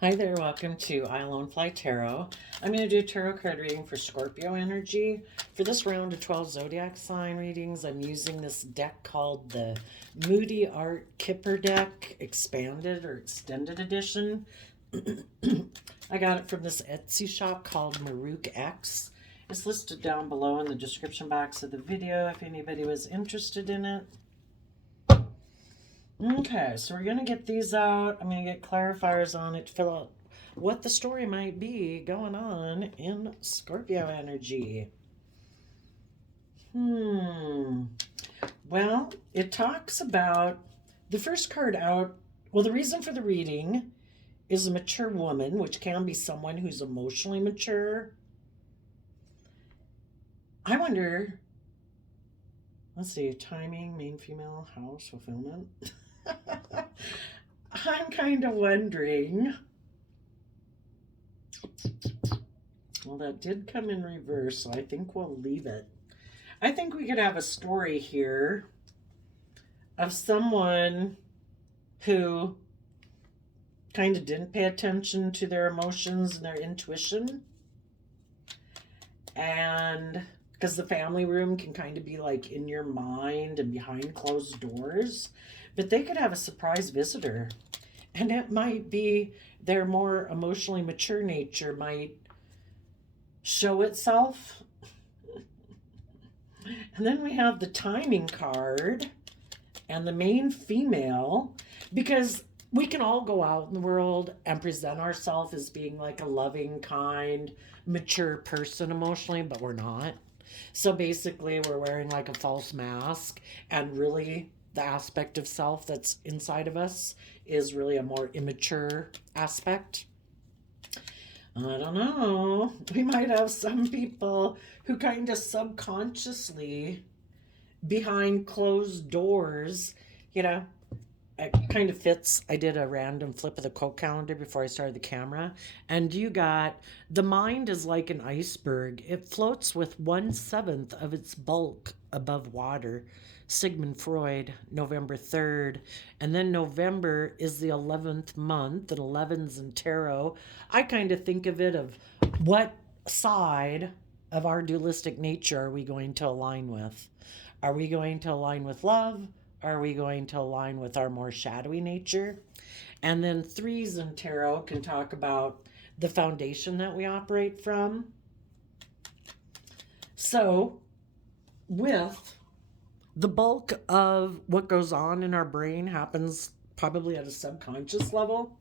Hi there, welcome to I Alone Fly Tarot. I'm going to do a tarot card reading for Scorpio energy. For this round of 12 zodiac sign readings, I'm using this deck called the Moody Art Kipper deck, expanded or extended edition. I got it from this Etsy shop called Maruk X. It's listed down below in the description box of the video if anybody was interested in it. Okay, so we're going to get these out. I'm going to get clarifiers on it to fill out what the story might be going on in Scorpio energy. Well, it talks about the first card out. Well, the reason for the reading is a mature woman, which can be someone who's emotionally mature. I wonder, let's see, timing, main female, house, fulfillment. I'm kind of wondering. Well, that did come in reverse, so I think we'll leave it. I think we could have a story here of someone who kind of didn't pay attention to their emotions and their intuition. And because the family room can kind of be like in your mind and behind closed doors, but they could have a surprise visitor. And it might be their more emotionally mature nature might show itself. And then we have the timing card and the main female, because we can all go out in the world and present ourselves as being like a loving, kind, mature person emotionally, but we're not. So basically, we're wearing like a false mask, and really, the aspect of self that's inside of us is really a more immature aspect. I don't know. We might have some people who kind of subconsciously, behind closed doors, you know, it kind of fits. I did a random flip of the quote calendar before I started the camera. And you got the mind is like an iceberg, it floats with 1/7 of its bulk above water. Sigmund Freud, November 3rd. And then November is the 11th month, and 11's in tarot. I kind of think of it of what side of our dualistic nature are we going to align with? Are we going to align with love? Are we going to align with our more shadowy nature? And then threes in tarot can talk about the foundation that we operate from. So, with the bulk of what goes on in our brain happens probably at a subconscious level.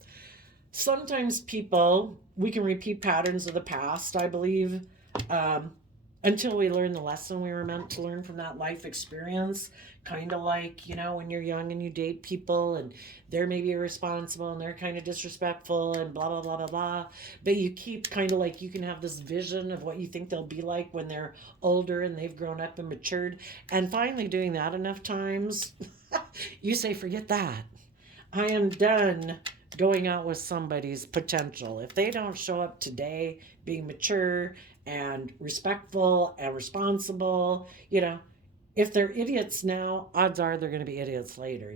Sometimes people, we can repeat patterns of the past, I believe, um, until we learn the lesson we were meant to learn from that life experience. Kind of like, when you're young and you date people and they're maybe irresponsible and they're kind of disrespectful and blah, blah, blah, blah, blah. But you keep kind of like, you can have this vision of what you think they'll be like when they're older and they've grown up and matured. And finally, doing that enough times, you say, forget that. I am done going out with somebody's potential. If they don't show up today being mature and respectful and responsible, if they're idiots now, odds are they're going to be idiots later.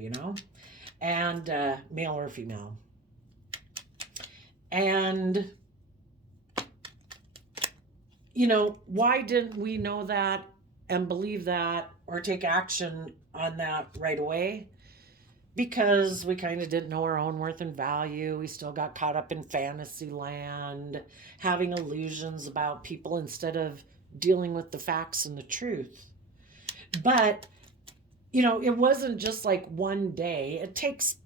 And male or female. And, why didn't we know that and believe that or take action on that right away? Because we kind of didn't know our own worth and value. We still got caught up in fantasy land, having illusions about people instead of dealing with the facts and the truth. But, it wasn't just like one day. It takes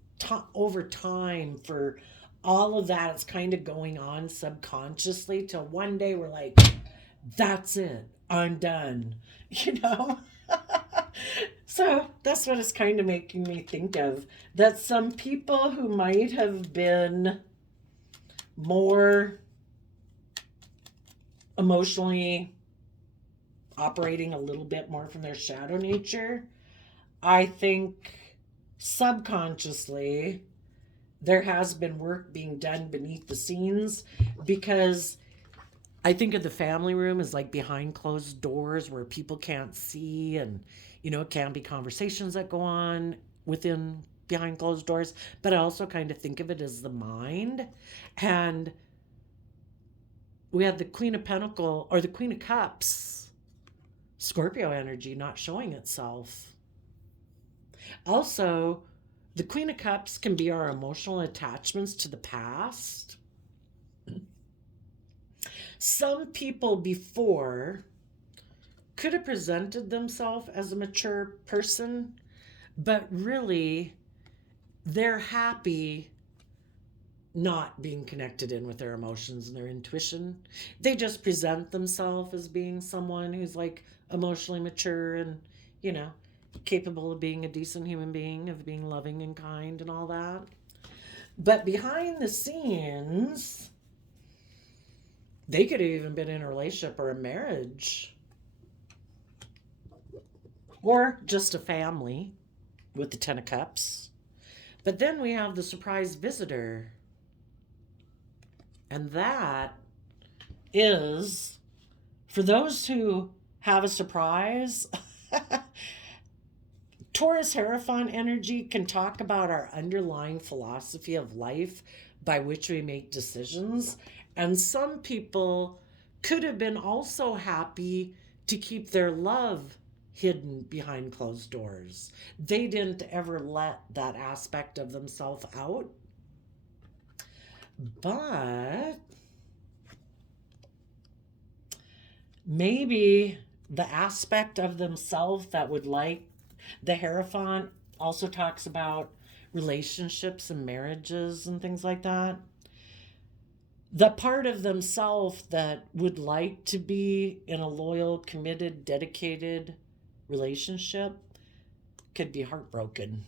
over time for all of that. It's kind of going on subconsciously till one day we're like, that's it. I'm done. You know? So that's what it's kind of making me think of. That some people who might have been more emotionally operating a little bit more from their shadow nature, I think subconsciously there has been work being done beneath the scenes, because I think of the family room as like behind closed doors where people can't see, and it can be conversations that go on within behind closed doors, but I also kind of think of it as the mind. And we had the Queen of Pentacles or the Queen of Cups, Scorpio energy not showing itself. Also, the Queen of Cups can be our emotional attachments to the past. Some people before could have presented themselves as a mature person, but really they're happy not being connected in with their emotions and their intuition. They just present themselves as being someone who's like emotionally mature and, you know, capable of being a decent human being, of being loving and kind and all that. But behind the scenes, they could have even been in a relationship or a marriage or just a family with the Ten of Cups. But then we have the surprise visitor. And that is for those who have a surprise. Taurus Hierophant energy can talk about our underlying philosophy of life by which we make decisions. And some people could have been also happy to keep their love hidden behind closed doors. They didn't ever let that aspect of themselves out. But maybe the aspect of themselves that would like the Hierophant also talks about relationships and marriages and things like that. The part of themselves that would like to be in a loyal, committed, dedicated relationship could be heartbroken.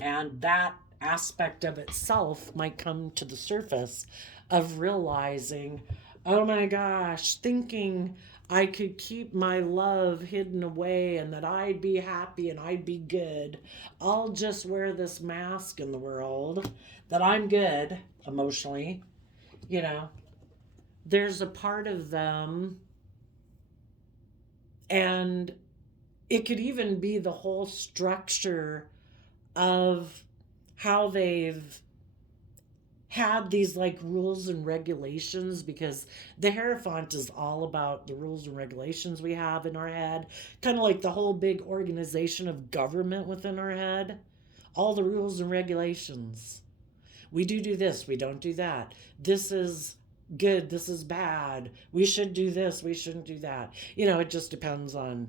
And that aspect of itself might come to the surface of realizing, oh my gosh, thinking I could keep my love hidden away and that I'd be happy and I'd be good. I'll just wear this mask in the world that I'm good emotionally. You know, there's a part of them, and it could even be the whole structure of how they've had these like rules and regulations, because the Hierophant is all about the rules and regulations we have in our head, kind of like the whole big organization of government within our head. All the rules and regulations. We do this, we don't do that. This is good, this is bad. We should do this, we shouldn't do that. You know, it just depends on,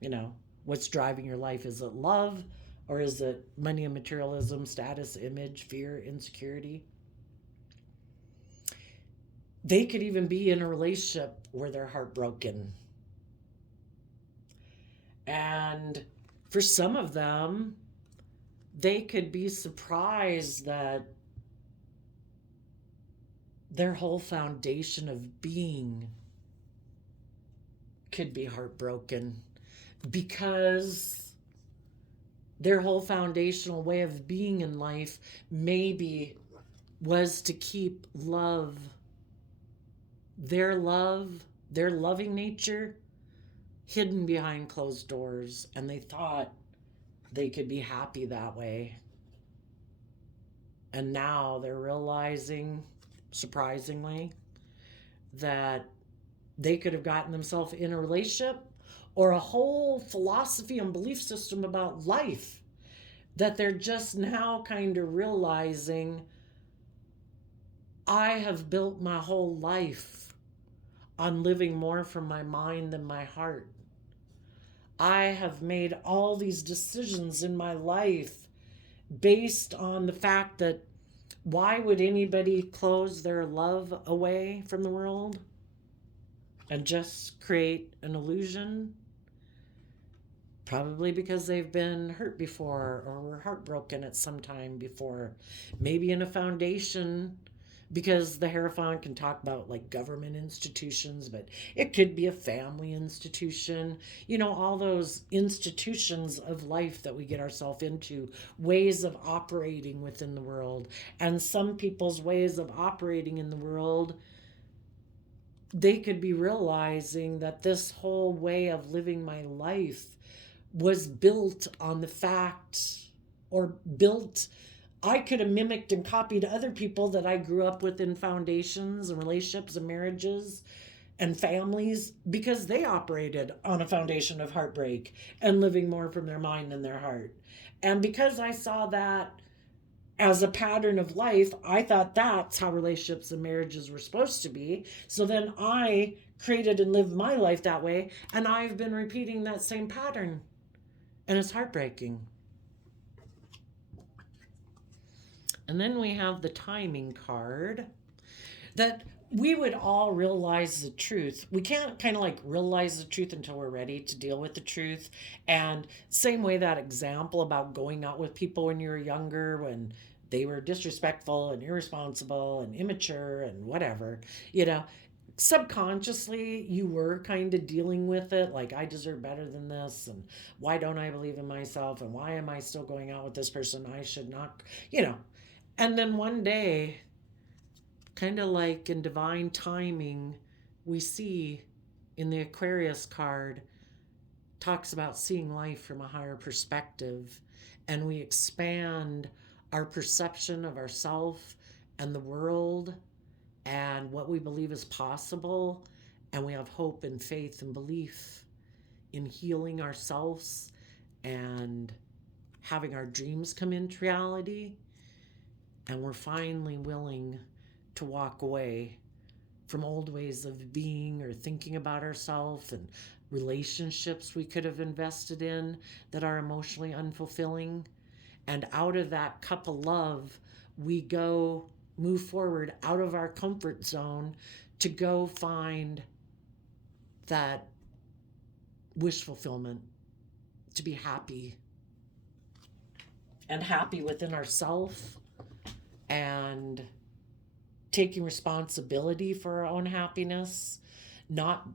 you know, what's driving your life. Is it love? Or is it money and materialism, status, image, fear, insecurity? They could even be in a relationship where they're heartbroken. And for some of them, they could be surprised that their whole foundation of being could be heartbroken, because their whole foundational way of being in life maybe was to keep love, their loving nature hidden behind closed doors, and they thought they could be happy that way. And now they're realizing, surprisingly, that they could have gotten themselves in a relationship or a whole philosophy and belief system about life that they're just now kind of realizing, I have built my whole life on living more from my mind than my heart. I have made all these decisions in my life based on the fact that why would anybody close their love away from the world and just create an illusion? Probably because they've been hurt before or were heartbroken at some time before. Maybe in a foundation, because the Hierophant can talk about like government institutions, but it could be a family institution. You know, all those institutions of life that we get ourselves into, ways of operating within the world. And some people's ways of operating in the world, they could be realizing that this whole way of living my life was built on the fact, or built, I could have mimicked and copied other people that I grew up with in foundations and relationships and marriages and families, because they operated on a foundation of heartbreak and living more from their mind than their heart. And because I saw that as a pattern of life, I thought that's how relationships and marriages were supposed to be. So then I created and lived my life that way, and I've been repeating that same pattern, and it's heartbreaking. And then we have the timing card, that we would all realize the truth. We can't kind of like realize the truth until we're ready to deal with the truth. And same way, that example about going out with people when you were younger, when they were disrespectful and irresponsible and immature and whatever, you know, subconsciously you were kind of dealing with it, like, I deserve better than this, and why don't I believe in myself, and why am I still going out with this person? I should not, you know. And then one day, kind of like in divine timing, we see in the Aquarius card, talks about seeing life from a higher perspective, and we expand our perception of ourself and the world and what we believe is possible, and we have hope and faith and belief in healing ourselves and having our dreams come into reality, and we're finally willing to walk away from old ways of being or thinking about ourselves and relationships we could have invested in that are emotionally unfulfilling. And out of that cup of love, we go move forward out of our comfort zone to go find that wish fulfillment, to be happy, and happy within ourselves, and taking responsibility for our own happiness, not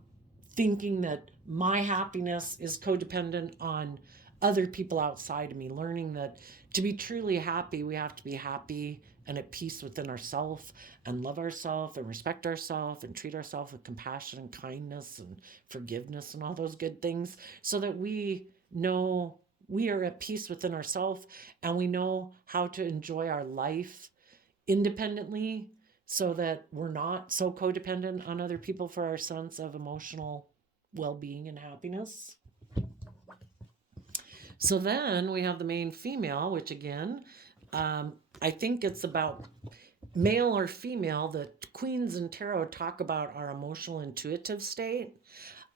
thinking that my happiness is codependent on other people outside of me, learning that to be truly happy, we have to be happy and at peace within ourselves, and love ourselves and respect ourselves and treat ourselves with compassion and kindness and forgiveness and all those good things, so that we know we are at peace within ourselves, and we know how to enjoy our life independently, so that we're not so codependent on other people for our sense of emotional well-being and happiness. So then we have the main female, which again, I think it's about male or female. The queens in tarot talk about our emotional intuitive state.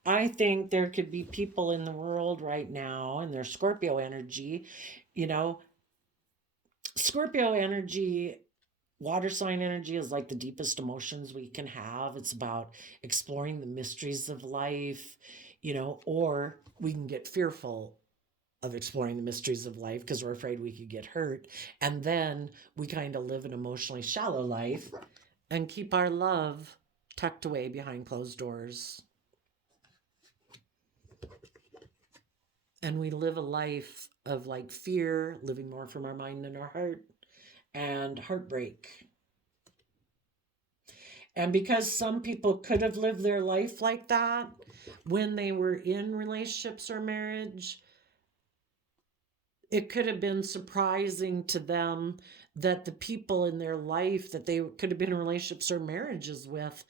I think there could be people in the world right now and their Scorpio energy, you know, Scorpio energy, water sign energy, is like the deepest emotions we can have. It's about exploring the mysteries of life, you know, or we can get fearful of exploring the mysteries of life because we're afraid we could get hurt. And then we kind of live an emotionally shallow life and keep our love tucked away behind closed doors. And we live a life of like fear, living more from our mind than our heart, and heartbreak. And because some people could have lived their life like that when they were in relationships or marriage, it could have been surprising to them that the people in their life that they could have been in relationships or marriages with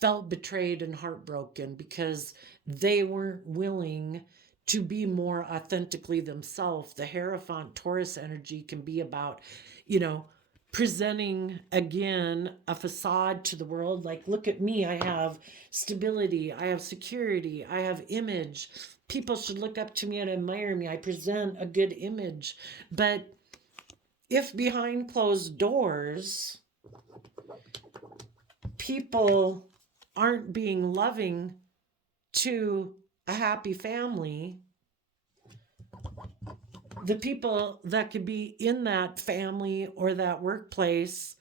felt betrayed and heartbroken because they weren't willing to be more authentically themselves. The Hierophant Taurus energy can be about, you know, presenting again a facade to the world, like, look at me, I have stability, I have security, I have image, people should look up to me and admire me, I present a good image. But if behind closed doors people aren't being loving to a happy family, the people that could be in that family or that workplace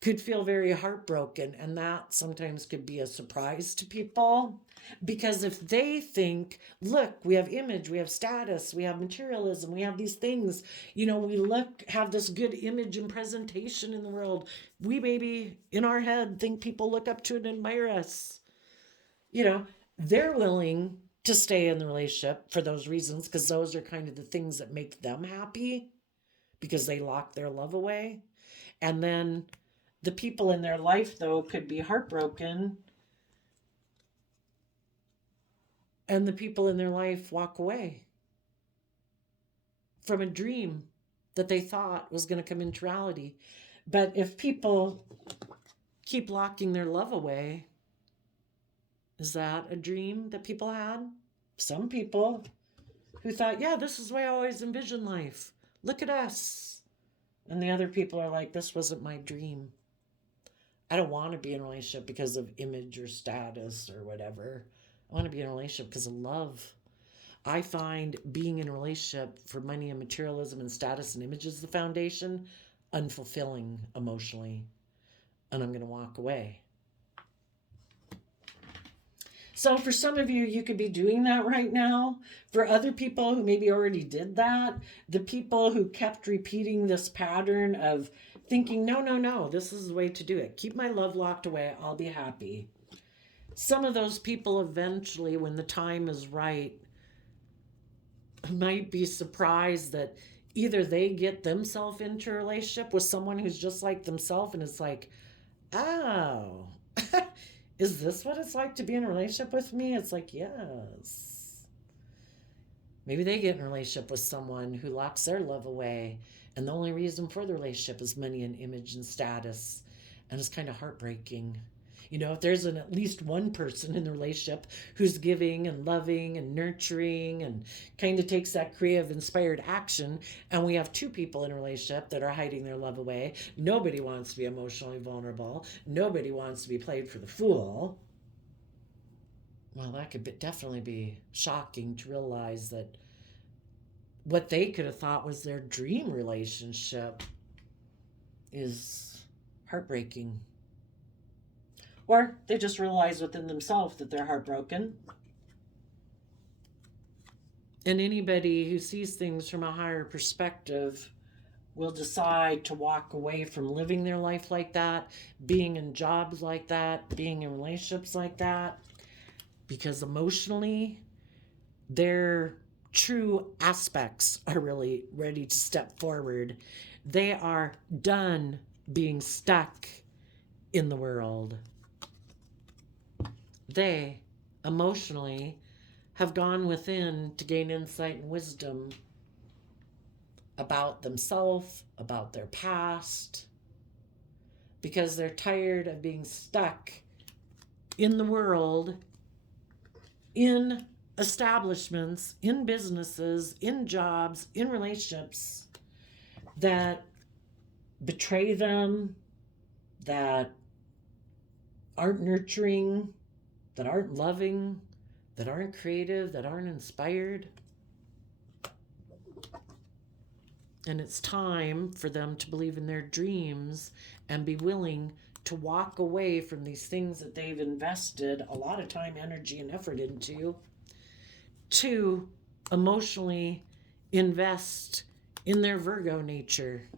could feel very heartbroken. And that sometimes could be a surprise to people, because if they think, look, we have image, we have status, we have materialism, we have these things, you know, we have this good image and presentation in the world, we maybe in our head think people look up to and admire us, you know, they're willing to stay in the relationship for those reasons, because those are kind of the things that make them happy because they lock their love away. And then the people in their life, though, could be heartbroken, and the people in their life walk away from a dream that they thought was going to come into reality. But if people keep locking their love away, is that a dream that people had? Some people who thought, yeah, this is the way I always envisioned life. Look at us. And the other people are like, this wasn't my dream. I don't want to be in a relationship because of image or status or whatever. I want to be in a relationship because of love. I find being in a relationship for money and materialism and status and image as the foundation unfulfilling emotionally. And I'm going to walk away. So for some of you, you could be doing that right now. For other people who maybe already did that, the people who kept repeating this pattern of thinking, no, this is the way to do it. Keep my love locked away. I'll be happy. Some of those people eventually, when the time is right, might be surprised that either they get themselves into a relationship with someone who's just like themselves, and it's like, oh, is this what it's like to be in a relationship with me? It's like, yes. Maybe they get in a relationship with someone who locks their love away, and the only reason for the relationship is money and image and status. And it's kind of heartbreaking. You know, if there's at least one person in the relationship who's giving and loving and nurturing and kind of takes that creative, inspired action, and we have two people in a relationship that are hiding their love away, nobody wants to be emotionally vulnerable, nobody wants to be played for the fool. Well, that could definitely be shocking to realize that what they could have thought was their dream relationship is heartbreaking. Or they just realize within themselves that they're heartbroken. And anybody who sees things from a higher perspective will decide to walk away from living their life like that, being in jobs like that, being in relationships like that, because emotionally, their true aspects are really ready to step forward. They are done being stuck in the world. They emotionally have gone within to gain insight and wisdom about themselves, about their past, because they're tired of being stuck in the world, in establishments, in businesses, in jobs, in relationships that betray them, that aren't nurturing, that aren't loving, that aren't creative, that aren't inspired. And it's time for them to believe in their dreams and be willing to walk away from these things that they've invested a lot of time, energy, and effort into, to emotionally invest in their Virgo nature,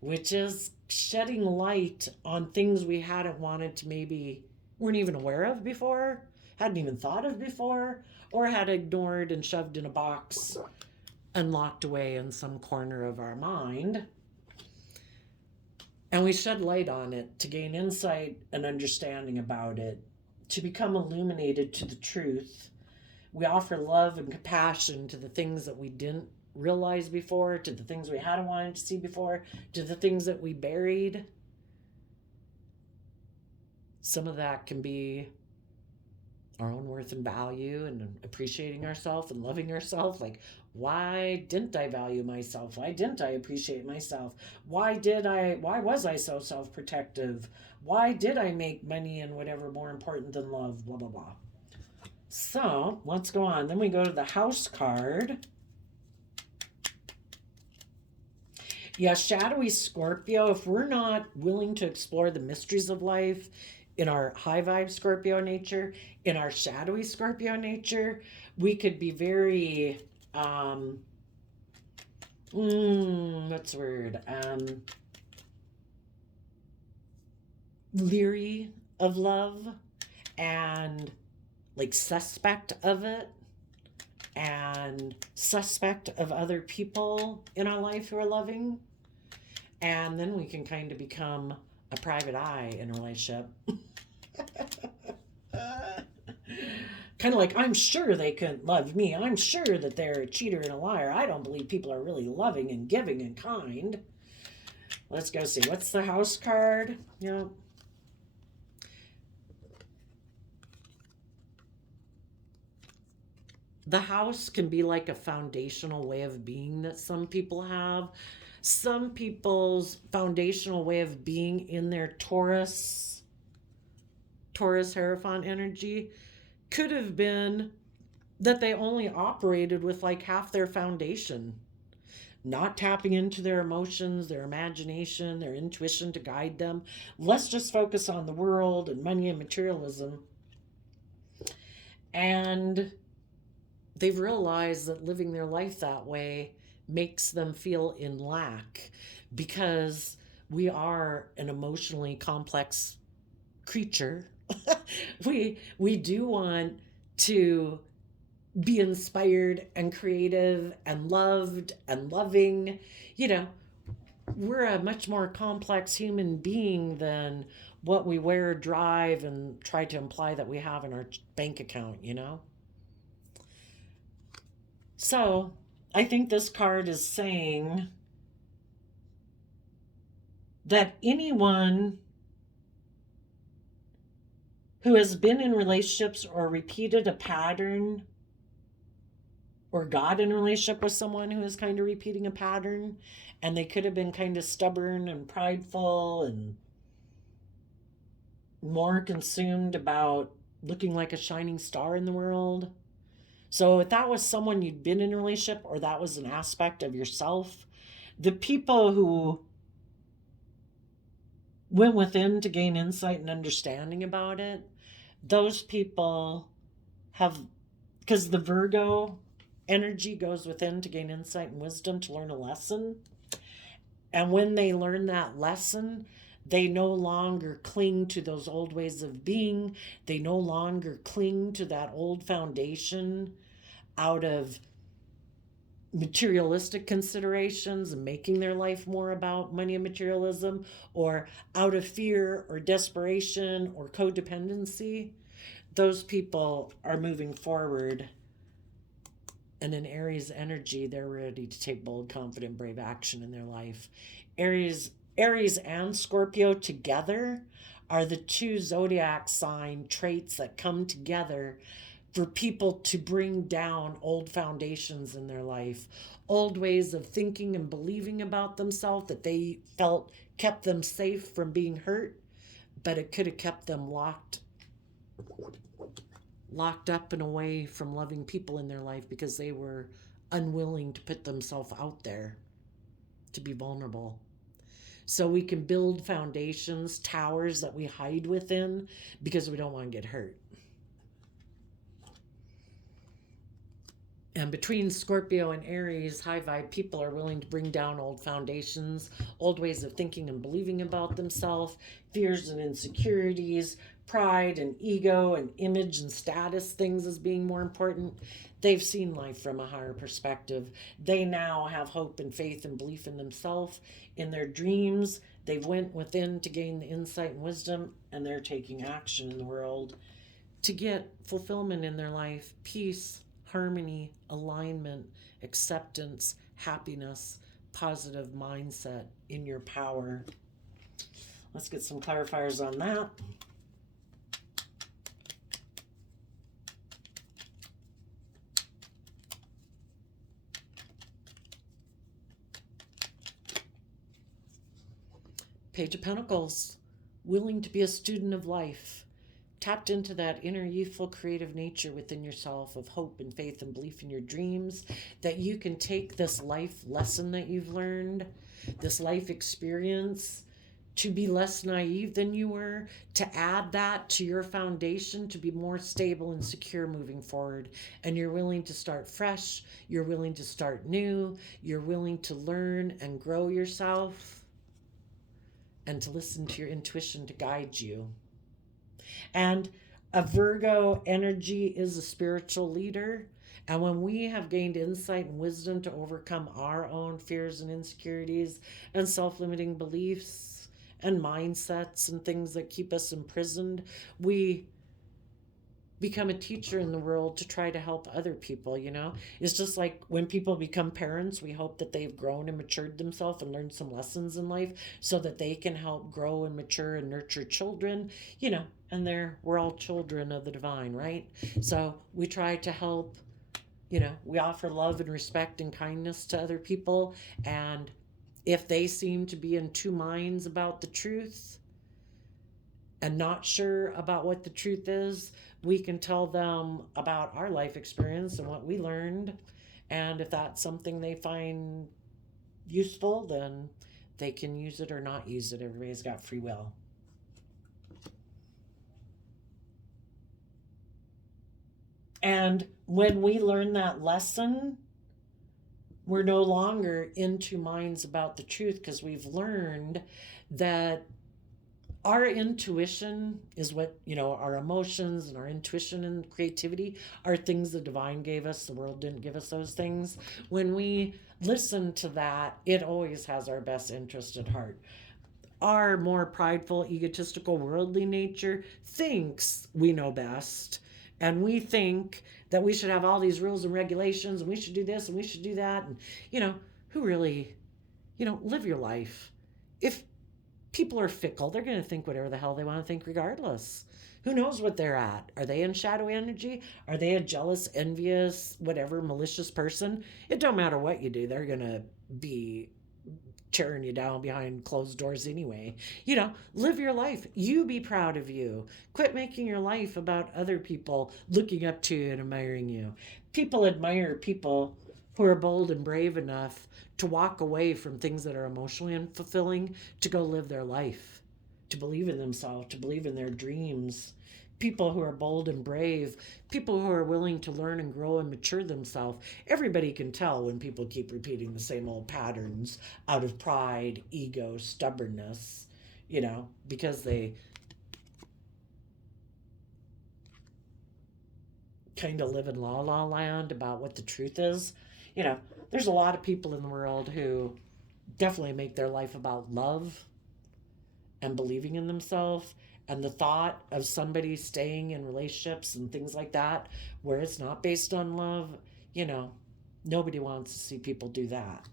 which is shedding light on things we hadn't wanted to, maybe weren't even aware of before, hadn't even thought of before, or had ignored and shoved in a box and locked away in some corner of our mind. And we shed light on it to gain insight and understanding about it, to become illuminated to the truth. We offer love and compassion to the things that we didn't realize before, to the things we hadn't wanted to see before, to the things that we buried. Some of that can be our own worth and value and appreciating ourselves and loving ourselves. Like, why didn't I value myself? Why didn't I appreciate myself? Why was I so self-protective? Why did I make money and whatever more important than love? Blah, blah, blah. So let's go on. Then we go to the house card. Yeah, shadowy Scorpio, if we're not willing to explore the mysteries of life in our high vibe Scorpio nature, in our shadowy Scorpio nature, we could be very, what's the word? Leery of love and like suspect of it and suspect of other people in our life who are loving. And then we can kind of become a private eye in a relationship. Kind of like, I'm sure they couldn't love me. I'm sure that they're a cheater and a liar. I don't believe people are really loving and giving and kind. Let's go see. What's the house card? You know, the house can be like a foundational way of being that some people have. Some people's foundational way of being in their Taurus Hierophant energy could have been that they only operated with like half their foundation, not tapping into their emotions, their imagination, their intuition to guide them. Let's just focus on the world and money and materialism. And they've realized that living their life that way makes them feel in lack, because we are an emotionally complex creature. We do want to be inspired and creative and loved and loving. You know, we're a much more complex human being than what we wear, drive, and try to imply that we have in our bank account, you know? So I think this card is saying that anyone who has been in relationships or repeated a pattern, or got in a relationship with someone who is kind of repeating a pattern, and they could have been kind of stubborn and prideful and more consumed about looking like a shining star in the world. So if that was someone you'd been in a relationship, or that was an aspect of yourself, the people who went within to gain insight and understanding about it, those people have, because the Virgo energy goes within to gain insight and wisdom to learn a lesson. And when they learn that lesson, they no longer cling to those old ways of being. They no longer cling to that old foundation out of materialistic considerations and making their life more about money and materialism, or out of fear or desperation or codependency. Those people are moving forward, and in Aries energy, they're ready to take bold, confident, brave action in their life. Aries and Scorpio together are the two zodiac sign traits that come together for people to bring down old foundations in their life, old ways of thinking and believing about themselves that they felt kept them safe from being hurt, but it could have kept them locked up and away from loving people in their life, because they were unwilling to put themselves out there to be vulnerable. So we can build foundations, towers that we hide within, because we don't want to get hurt. And between Scorpio and Aries, high vibe people are willing to bring down old foundations, old ways of thinking and believing about themselves, fears and insecurities, pride and ego and image and status things as being more important. They've seen life from a higher perspective. They now have hope and faith and belief in themselves, in their dreams. They've went within to gain the insight and wisdom, and they're taking action in the world to get fulfillment in their life, peace, harmony, alignment, acceptance, happiness, positive mindset in your power. Let's get some clarifiers on that. Page of Pentacles, willing to be a student of life, tapped into that inner youthful creative nature within yourself of hope and faith and belief in your dreams, that you can take this life lesson that you've learned, this life experience, to be less naive than you were, to add that to your foundation, to be more stable and secure moving forward. And you're willing to start fresh, you're willing to start new, you're willing to learn and grow yourself, and to listen to your intuition to guide you. And A Virgo energy is a spiritual leader. And when we have gained insight and wisdom to overcome our own fears and insecurities and self limiting beliefs and mindsets and things that keep us imprisoned, we become a teacher in the world to try to help other people, you know? It's just like when people become parents, we hope that they've grown and matured themselves and learned some lessons in life so that they can help grow and mature and nurture children, you know, and we're all children of the divine, right? So we try to help, you know, we offer love and respect and kindness to other people, and if they seem to be in two minds about the truth and not sure about what the truth is, we can tell them about our life experience and what we learned. And if that's something they find useful, then they can use it or not use it. Everybody's got free will. And when we learn that lesson, we're no longer in two minds about the truth because we've learned that our intuition is what, you know, our emotions and our intuition and creativity are things the divine gave us. The world didn't give us those things. When we listen to that, it always has our best interest at heart. Our more prideful, egotistical, worldly nature thinks we know best. And we think that we should have all these rules and regulations and we should do this and we should do that. And, you know, who really, you know, live your life. If people are fickle, they're going to think whatever the hell they want to think regardless. Who knows what they're at? Are they in shadow energy? Are they a jealous, envious, whatever, malicious person? It don't matter what you do. They're going to be tearing you down behind closed doors anyway. You know, live your life. You be proud of you. Quit making your life about other people looking up to you and admiring you. People admire people who are bold and brave enough to walk away from things that are emotionally unfulfilling to go live their life, to believe in themselves, to believe in their dreams. People who are bold and brave, people who are willing to learn and grow and mature themselves. Everybody can tell when people keep repeating the same old patterns out of pride, ego, stubbornness, you know, because they kind of live in la la land about what the truth is. You know, there's a lot of people in the world who definitely make their life about love and believing in themselves, and the thought of somebody staying in relationships and things like that where it's not based on love, you know, nobody wants to see people do that.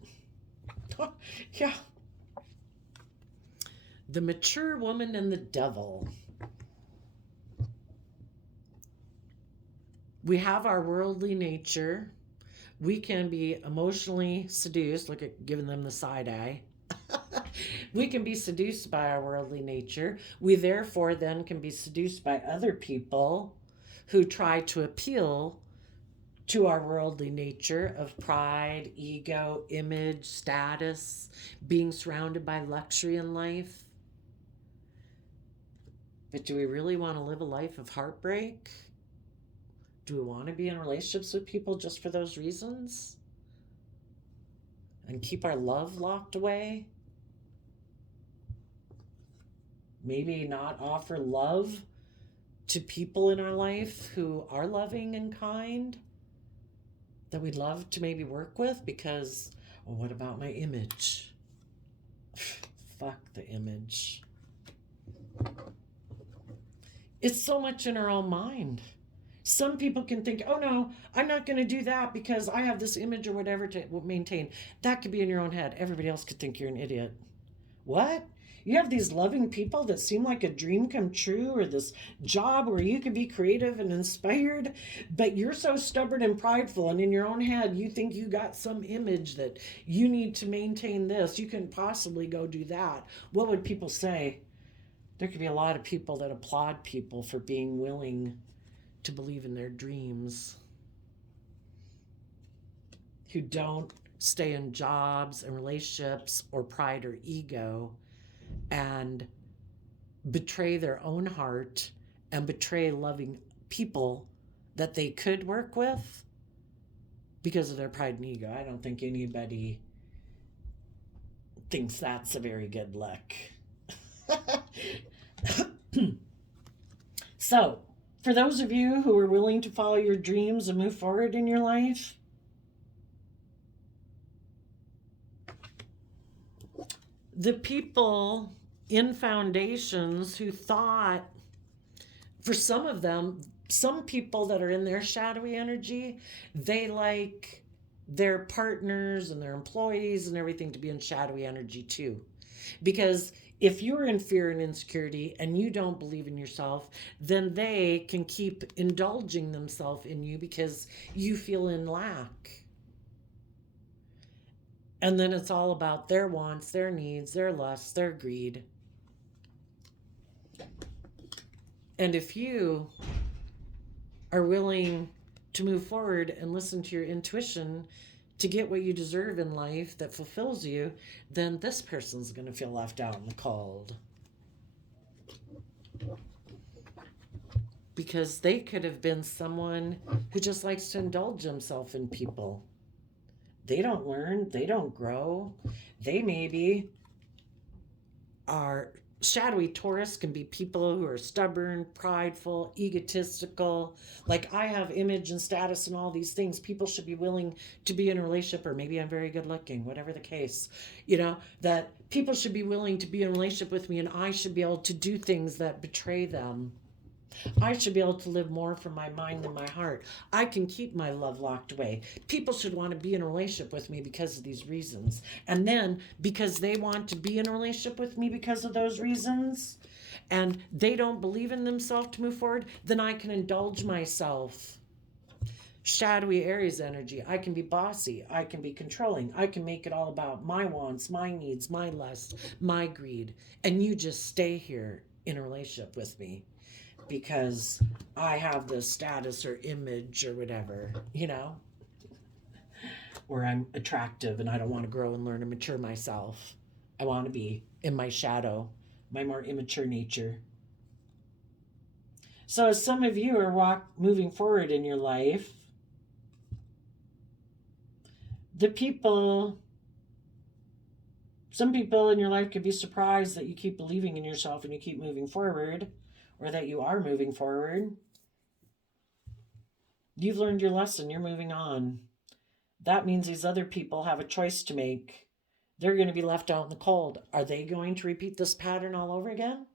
Yeah. The mature woman and the devil. We have our worldly nature. We can be emotionally seduced. Look at giving them the side eye. We can be seduced by our worldly nature. We therefore then can be seduced by other people who try to appeal to our worldly nature of pride, ego, image, status, being surrounded by luxury in life. But do we really want to live a life of heartbreak? Do we want to be in relationships with people just for those reasons? And keep our love locked away? Maybe not offer love to people in our life who are loving and kind that we'd love to maybe work with because, well, what about my image? Fuck the image. It's so much in our own mind. Some people can think, oh no, I'm not going to do that because I have this image or whatever to maintain. That could be in your own head. Everybody else could think you're an idiot. What? You have these loving people that seem like a dream come true, or this job where you could be creative and inspired, but you're so stubborn and prideful, and in your own head you think you got some image that you need to maintain this. You can possibly go do that. What would people say? There could be a lot of people that applaud people for being willing to believe in their dreams, who don't stay in jobs and relationships or pride or ego and betray their own heart and betray loving people that they could work with because of their pride and ego. I don't think anybody thinks that's a very good look. So, For those of you who are willing to follow your dreams and move forward in your life, the people in foundations who thought, for some of them, some people that are in their shadowy energy, they like their partners and their employees and everything to be in shadowy energy too. Because if you're in fear and insecurity and you don't believe in yourself, then they can keep indulging themselves in you because you feel in lack. And then it's all about their wants, their needs, their lusts, their greed. And if you are willing to move forward and listen to your intuition to get what you deserve in life that fulfills you, then this person's going to feel left out in the cold. Because they could have been someone who just likes to indulge himself in people. They don't learn, they don't grow. They maybe are shadowy. Taurus can be people who are stubborn, prideful, egotistical. Like, I have image and status and all these things. People should be willing to be in a relationship, or maybe I'm very good looking, whatever the case. That people should be willing to be in a relationship with me, and I should be able to do things that betray them. I should be able to live more from my mind than my heart. I can keep my love locked away. People should want to be in a relationship with me because of these reasons. And then, because they want to be in a relationship with me because of those reasons, and they don't believe in themselves to move forward, then I can indulge myself. Shadowy Aries energy. I can be bossy. I can be controlling. I can make it all about my wants, my needs, my lusts, my greed. And you just stay here in a relationship with me because I have the status or image or whatever, or I'm attractive and I don't want to grow and learn and mature myself. I want to be in my shadow, my more immature nature. So as some of you are moving forward in your life, some people in your life could be surprised that you keep believing in yourself and you keep moving forward, or that you are moving forward. You've learned your lesson, you're moving on. That means these other people have a choice to make. They're going to be left out in the cold. Are they going to repeat this pattern all over again?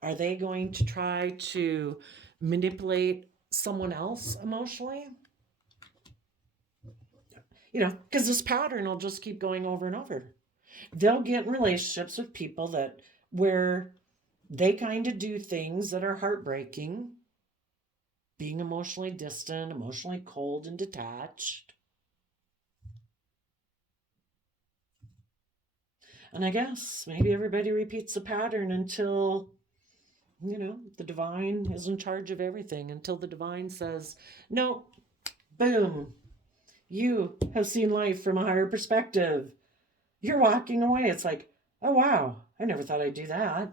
Are they going to try to manipulate someone else emotionally? Because this pattern will just keep going over and over. They'll get in relationships with people where they kind of do things that are heartbreaking, being emotionally distant, emotionally cold and detached. And I guess maybe everybody repeats the pattern until, the divine is in charge of everything, until the divine says, no, boom, you have seen life from a higher perspective. You're walking away. It's like, oh, wow, I never thought I'd do that,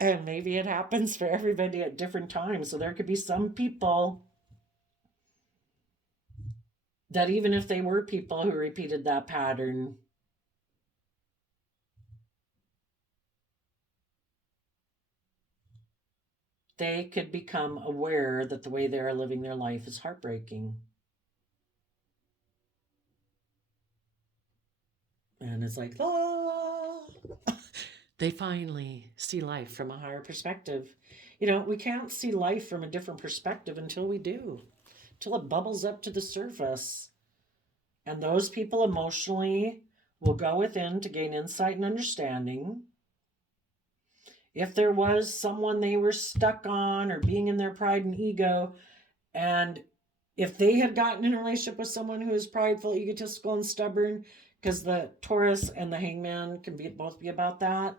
And maybe it happens for everybody at different times. So there could be some people that, even if they were people who repeated that pattern, they could become aware that the way they are living their life is heartbreaking. And it's like, they finally see life from a higher perspective. We can't see life from a different perspective until we do, until it bubbles up to the surface. And those people emotionally will go within to gain insight and understanding. If there was someone they were stuck on, or being in their pride and ego, and if they had gotten in a relationship with someone who is prideful, egotistical, and stubborn, because the Taurus and the Hangman can both be about that,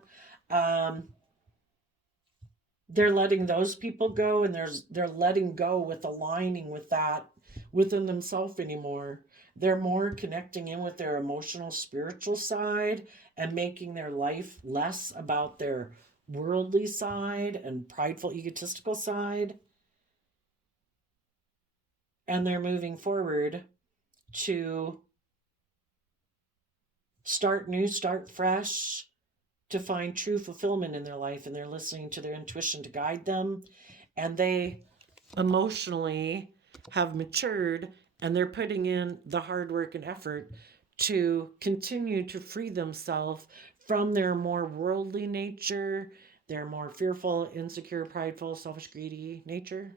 they're letting those people go, and they're letting go with aligning with that within themselves anymore. They're more connecting in with their emotional, spiritual side, and making their life less about their worldly side and prideful, egotistical side. And they're moving forward to start new, start fresh, to find true fulfillment in their life, and they're listening to their intuition to guide them. and they emotionally have matured, and they're putting in the hard work and effort to continue to free themselves from their more worldly nature, their more fearful, insecure, prideful, selfish, greedy nature.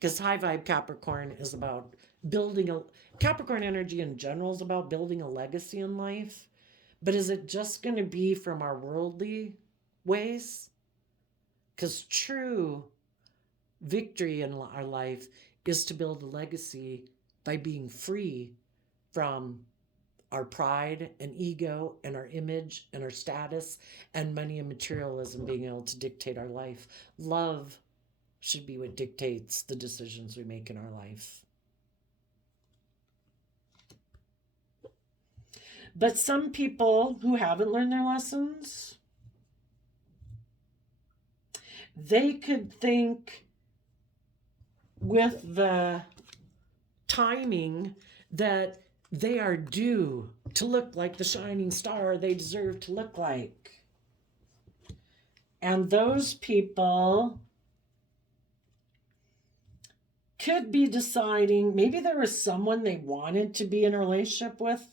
Because high vibe Capricorn is about building a Capricorn energy in general is about building a legacy in life. But is it just going to be from our worldly ways? Because true victory in our life is to build a legacy by being free from our pride and ego and our image and our status and money and materialism being able to dictate our life. Love should be what dictates the decisions we make in our life. But some people who haven't learned their lessons, they could think with the timing that they are due to look like the shining star they deserve to look like. And those people could be deciding maybe there was someone they wanted to be in a relationship with,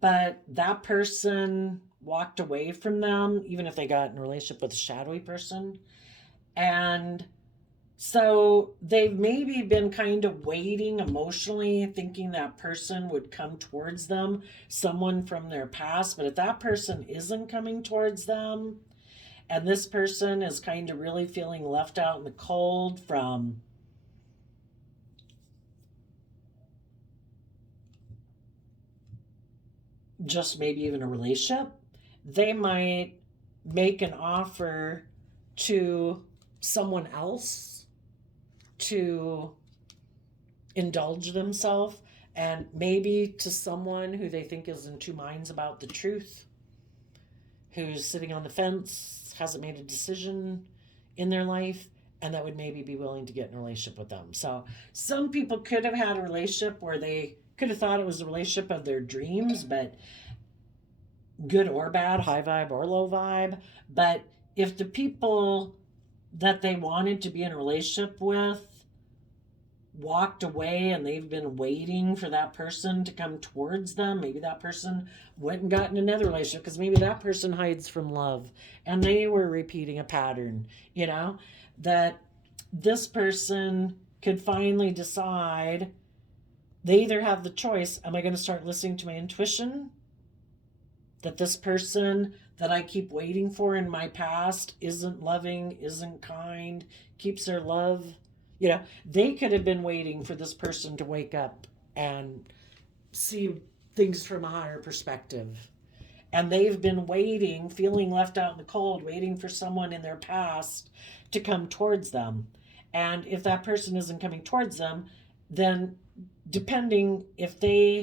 but that person walked away from them, even if they got in a relationship with a shadowy person. And so they've maybe been kind of waiting emotionally, thinking that person would come towards them, someone from their past. But if that person isn't coming towards them, and this person is kind of really feeling left out in the cold from just maybe even a relationship, they might make an offer to someone else to indulge themselves, and maybe to someone who they think is in two minds about the truth, who's sitting on the fence, hasn't made a decision in their life, and that would maybe be willing to get in a relationship with them. So some people could have had a relationship where they could have thought it was the relationship of their dreams, but good or bad, high vibe or low vibe. But if the people that they wanted to be in a relationship with walked away and they've been waiting for that person to come towards them, maybe that person went and got in another relationship because maybe that person hides from love and they were repeating a pattern, that this person could finally decide. They either have the choice, am I going to start listening to my intuition? That this person that I keep waiting for in my past isn't loving, isn't kind, keeps their love. They could have been waiting for this person to wake up and see things from a higher perspective. And they've been waiting, feeling left out in the cold, waiting for someone in their past to come towards them. And if that person isn't coming towards them, then depending if they're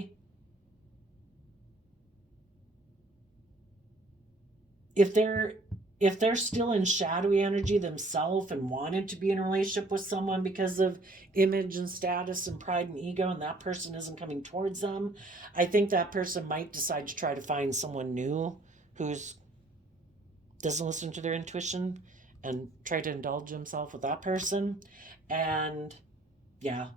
still in shadowy energy themselves and wanted to be in a relationship with someone because of image and status and pride and ego, and that person isn't coming towards them, I think that person might decide to try to find someone new who doesn't listen to their intuition and try to indulge himself with that person. And yeah.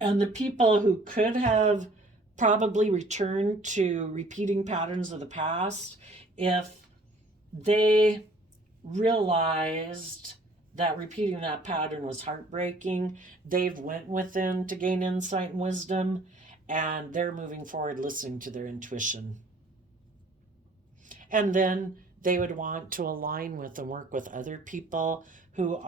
And the people who could have probably returned to repeating patterns of the past, if they realized that repeating that pattern was heartbreaking, they've went within to gain insight and wisdom, and they're moving forward listening to their intuition. And then they would want to align with and work with other people who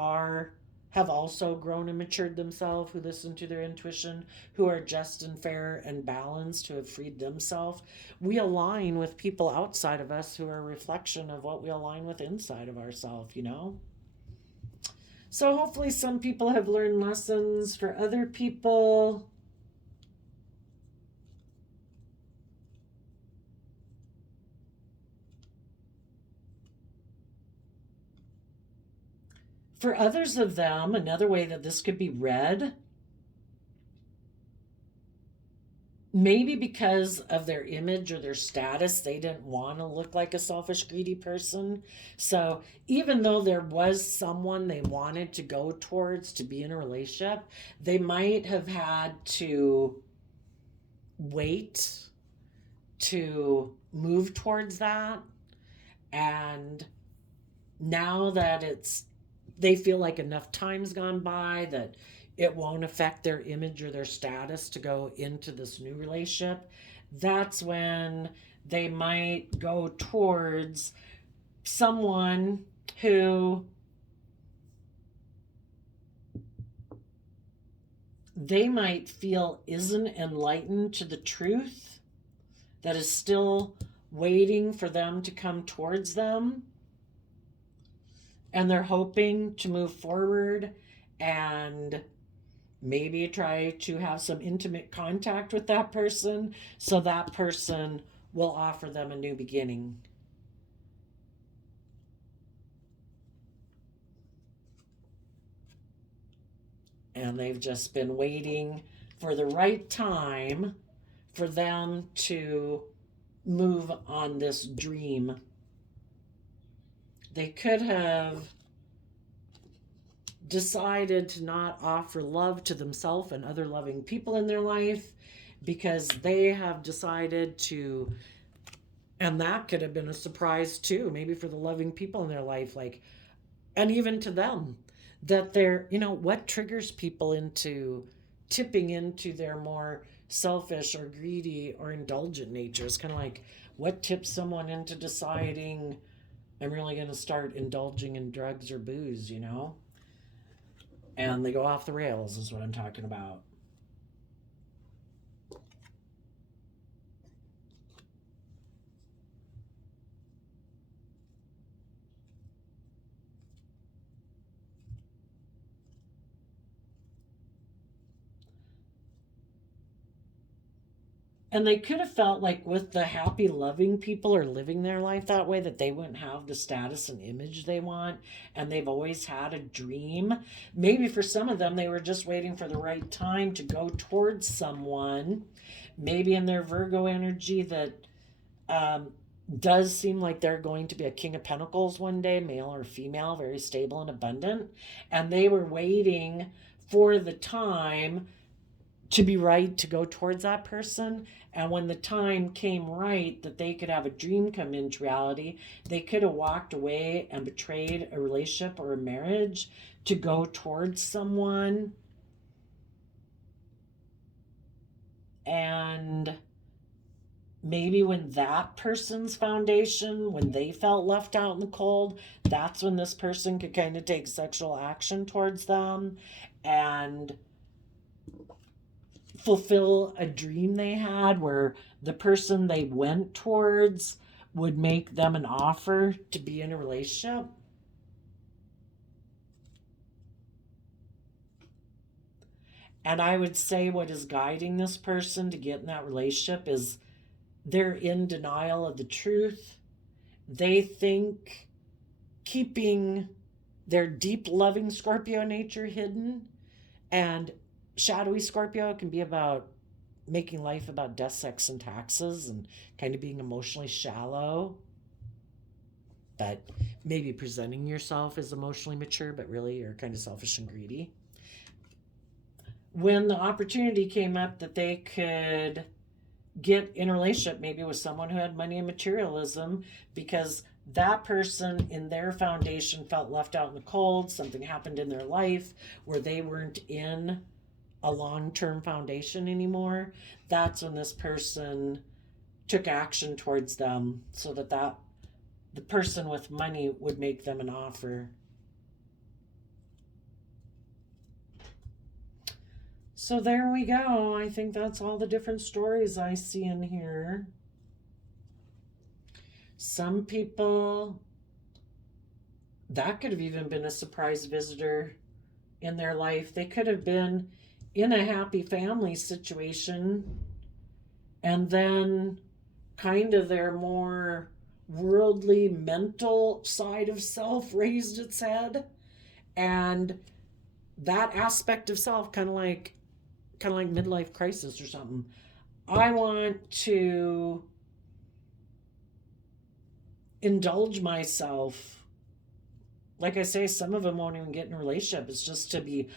have also grown and matured themselves, who listen to their intuition, who are just and fair and balanced, who have freed themselves. We align with people outside of us who are a reflection of what we align with inside of ourselves, So hopefully some people have learned lessons. For other people, for others of them, another way that this could be read maybe because of their image or their status, they didn't want to look like a selfish, greedy person. So even though there was someone they wanted to go towards to be in a relationship, they might have had to wait to move towards that. And now that they feel like enough time's gone by that it won't affect their image or their status to go into this new relationship, that's when they might go towards someone who they might feel isn't enlightened to the truth, that is still waiting for them to come towards them, and they're hoping to move forward and maybe try to have some intimate contact with that person so that person will offer them a new beginning. And they've just been waiting for the right time for them to move on this dream. They could have decided to not offer love to themselves and other loving people in their life because they have decided to, and that could have been a surprise too, maybe for the loving people in their life, like, and even to them, that they're, what triggers people into tipping into their more selfish or greedy or indulgent nature. It's kind of like what tips someone into deciding I'm really going to start indulging in drugs or booze, and they go off the rails, is what I'm talking about. And they could have felt like with the happy, loving people or living their life that way, that they wouldn't have the status and image they want. And they've always had a dream. Maybe for some of them, they were just waiting for the right time to go towards someone. Maybe in their Virgo energy that does seem like they're going to be a King of Pentacles one day, male or female, very stable and abundant. And they were waiting for the time to be right to go towards that person. And when the time came right that they could have a dream come into reality, they could have walked away and betrayed a relationship or a marriage to go towards someone. And maybe when that person's foundation, when they felt left out in the cold, that's when this person could kind of take sexual action towards them and fulfill a dream they had where the person they went towards would make them an offer to be in a relationship. And I would say what is guiding this person to get in that relationship is they're in denial of the truth. They think keeping their deep loving Scorpio nature hidden, and shadowy Scorpio can be about making life about death, sex, and taxes and kind of being emotionally shallow, but maybe presenting yourself as emotionally mature, but really you're kind of selfish and greedy. When the opportunity came up that they could get in a relationship maybe with someone who had money and materialism, because that person in their foundation felt left out in the cold, something happened in their life where they weren't in a long-term foundation anymore, that's when this person took action towards them so that the person with money would make them an offer. So there we go. I think that's all the different stories I see in here. Some people, that could have even been a surprise visitor in their life. They could have been in a happy family situation, and then kind of their more worldly mental side of self raised its head, and that aspect of self kind of like midlife crisis or something. I want to indulge myself. Like I say, some of them won't even get in a relationship. It's just to be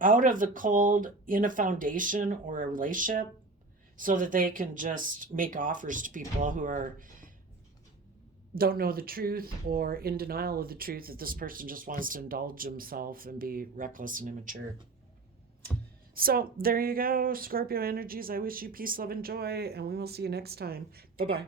out of the cold in a foundation or a relationship so that they can just make offers to people who are don't know the truth or in denial of the truth, that this person just wants to indulge himself and be reckless and immature. So there you go, Scorpio energies. I wish you peace, love, and joy, and we will see you next time. Bye-bye.